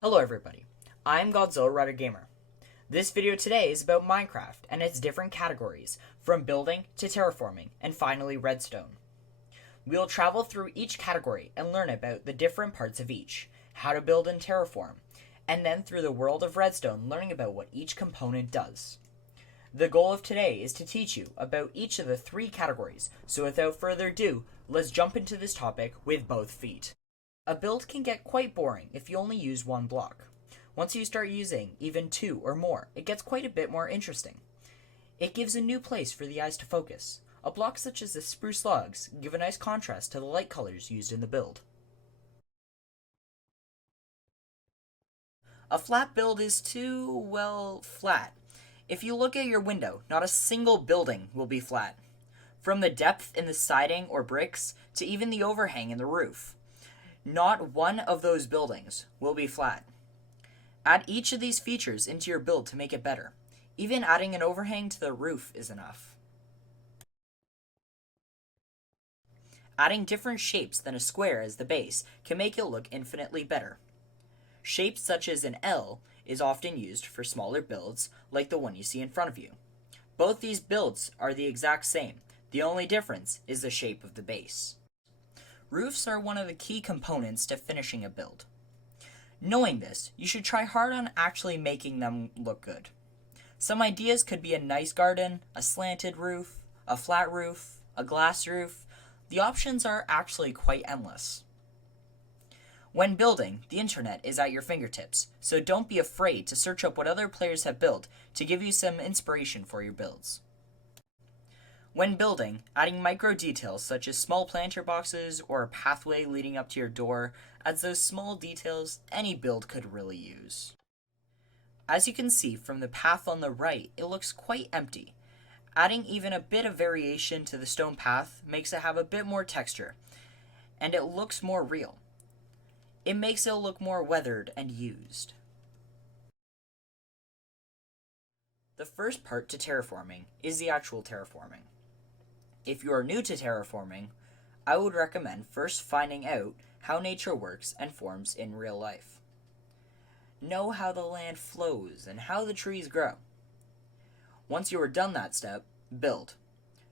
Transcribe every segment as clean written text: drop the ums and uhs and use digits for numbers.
Hello everybody, I'm Godzilla Rider Gamer. This video today is about Minecraft and its different categories, from building to terraforming, and finally redstone. We'll travel through each category and learn about the different parts of each, how to build and terraform, and then through the world of redstone learning about what each component does. The goal of today is to teach you about each of the three categories, so without further ado, let's jump into this topic with both feet. A build can get quite boring if you only use one block. Once you start using even two or more, it gets quite a bit more interesting. It gives a new place for the eyes to focus. A block such as the spruce logs give a nice contrast to the light colors used in the build. A flat build is too, well, flat. If you look at your window, not a single building will be flat. From the depth in the siding or bricks to even the overhang in the roof. Not one of those buildings will be flat. Add each of these features into your build to make it better. Even adding an overhang to the roof is enough. Adding different shapes than a square as the base can make it look infinitely better. Shapes such as an L is often used for smaller builds like the one you see in front of you. Both these builds are the exact same. The only difference is the shape of the base. Roofs are one of the key components to finishing a build. Knowing this, you should try hard on actually making them look good. Some ideas could be a nice garden, a slanted roof, a flat roof, a glass roof. The options are actually quite endless. When building, the internet is at your fingertips, so don't be afraid to search up what other players have built to give you some inspiration for your builds. When building, adding micro details such as small planter boxes or a pathway leading up to your door adds those small details any build could really use. As you can see from the path on the right, it looks quite empty. Adding even a bit of variation to the stone path makes it have a bit more texture, and it looks more real. It makes it look more weathered and used. The first part to terraforming is the actual terraforming. If you are new to terraforming, I would recommend first finding out how nature works and forms in real life. Know how the land flows and how the trees grow. Once you are done that step, build.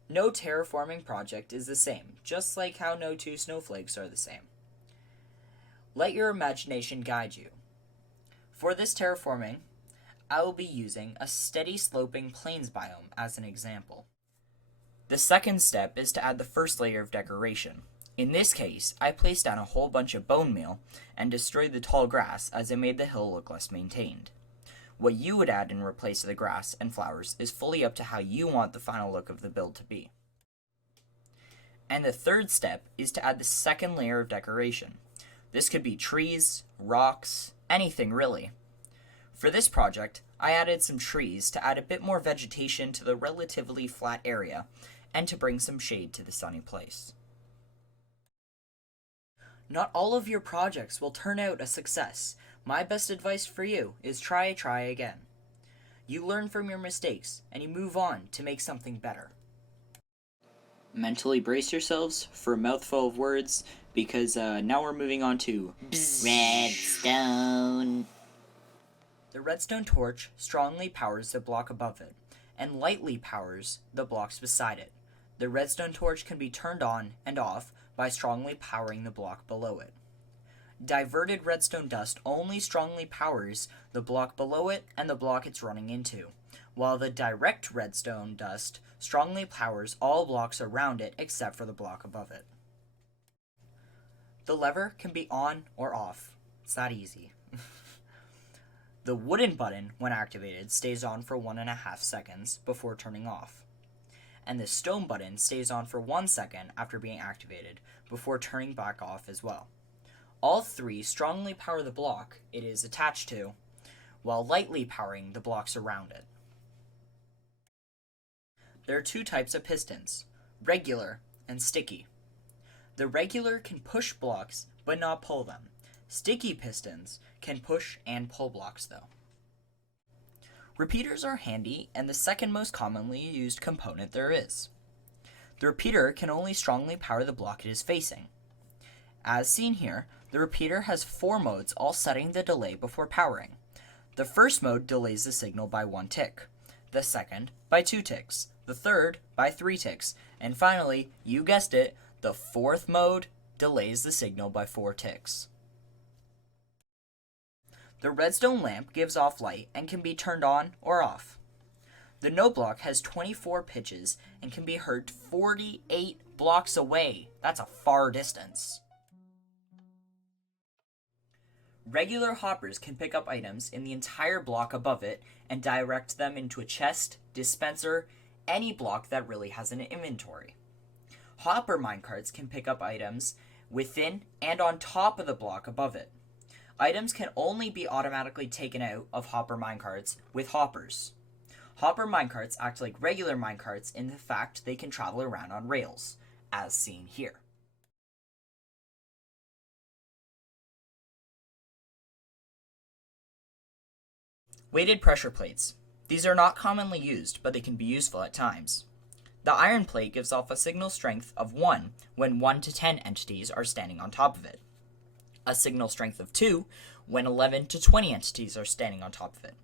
No terraforming project is the same, just like how no two snowflakes are the same. Let your imagination guide you. For this terraforming, I will be using a steady sloping plains biome as an example. The second step is to add the first layer of decoration. In this case, I placed down a whole bunch of bone meal and destroyed the tall grass as it made the hill look less maintained. What you would add in replace of the grass and flowers is fully up to how you want the final look of the build to be. And the third step is to add the second layer of decoration. This could be trees, rocks, anything really. For this project, I added some trees to add a bit more vegetation to the relatively flat area and to bring some shade to the sunny place. Not all of your projects will turn out a success. My best advice for you is try again. You learn from your mistakes and you move on to make something better. Mentally brace yourselves for a mouthful of words because now we're moving on to redstone. The redstone torch strongly powers the block above it and lightly powers the blocks beside it. The redstone torch can be turned on and off by strongly powering the block below it. Diverted redstone dust only strongly powers the block below it and the block it's running into, while the direct redstone dust strongly powers all blocks around it except for the block above it. The lever can be on or off. It's that easy. The wooden button, when activated, stays on for 1.5 seconds before turning off. And the stone button stays on for 1 second after being activated before turning back off as well. All three strongly power the block it is attached to, while lightly powering the blocks around it. There are two types of pistons, regular and sticky. The regular can push blocks but not pull them. Sticky pistons can push and pull blocks though. Repeaters are handy and the second most commonly used component there is. The repeater can only strongly power the block it is facing. As seen here, the repeater has 4 modes all setting the delay before powering. The first mode delays the signal by 1 tick, the second by 2 ticks, the third by 3 ticks, and finally, you guessed it, the fourth mode delays the signal by 4 ticks. The redstone lamp gives off light and can be turned on or off. The note block has 24 pitches and can be heard 48 blocks away. That's a far distance. Regular hoppers can pick up items in the entire block above it and direct them into a chest, dispenser, any block that really has an inventory. Hopper minecarts can pick up items within and on top of the block above it. Items can only be automatically taken out of hopper minecarts with hoppers. Hopper minecarts act like regular minecarts in the fact they can travel around on rails, as seen here. Weighted pressure plates. These are not commonly used, but they can be useful at times. The iron plate gives off a signal strength of 1 when 1 to 10 entities are standing on top of it. A signal strength of 2 when 11 to 20 entities are standing on top of it.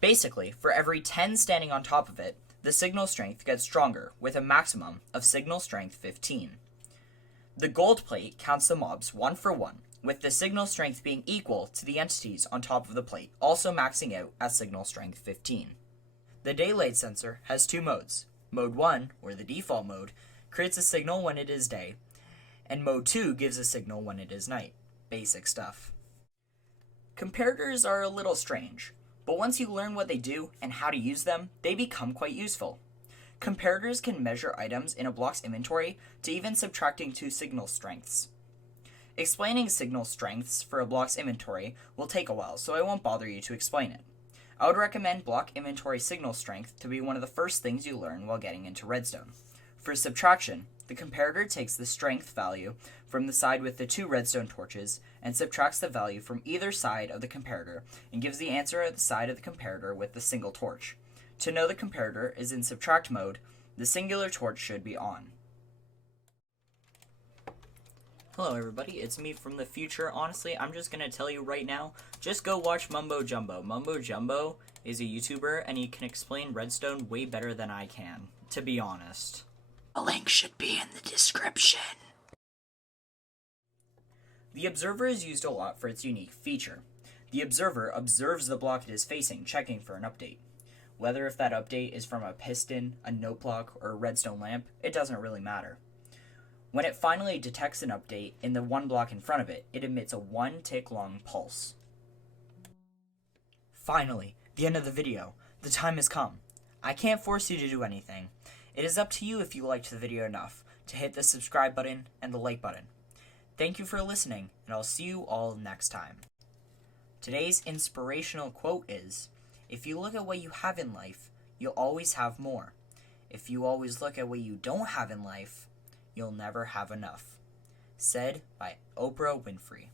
Basically, for every 10 standing on top of it, the signal strength gets stronger, with a maximum of signal strength 15. The gold plate counts the mobs 1 for 1, with the signal strength being equal to the entities on top of the plate, also maxing out at signal strength 15. The daylight sensor has 2 modes. Mode 1, or the default mode, creates a signal when it is day, and Mode 2 gives a signal when it is night. Basic stuff. Comparators are a little strange, but once you learn what they do and how to use them, they become quite useful. Comparators can measure items in a block's inventory to even subtracting 2 signal strengths. Explaining signal strengths for a block's inventory will take a while, so I won't bother you to explain it. I would recommend block inventory signal strength to be one of the first things you learn while getting into Redstone. For subtraction, the comparator takes the strength value from the side with the 2 redstone torches and subtracts the value from either side of the comparator and gives the answer at the side of the comparator with the single torch. To know the comparator is in subtract mode, the singular torch should be on. Hello everybody, it's me from the future. Honestly, I'm just going to tell you right now, just go watch Mumbo Jumbo. Mumbo Jumbo is a YouTuber and he can explain Redstone way better than I can, to be honest. A link should be in the description. The observer is used a lot for its unique feature. The observer observes the block it is facing, checking for an update. Whether if that update is from a piston, a note block, or a redstone lamp, it doesn't really matter. When it finally detects an update in the 1 block in front of it, it emits a 1 tick long pulse. Finally, the end of the video. The time has come. I can't force you to do anything. It is up to you if you liked the video enough to hit the subscribe button and the like button. Thank you for listening, and I'll see you all next time. Today's inspirational quote is, "If you look at what you have in life, you'll always have more. If you always look at what you don't have in life, you'll never have enough." Said by Oprah Winfrey.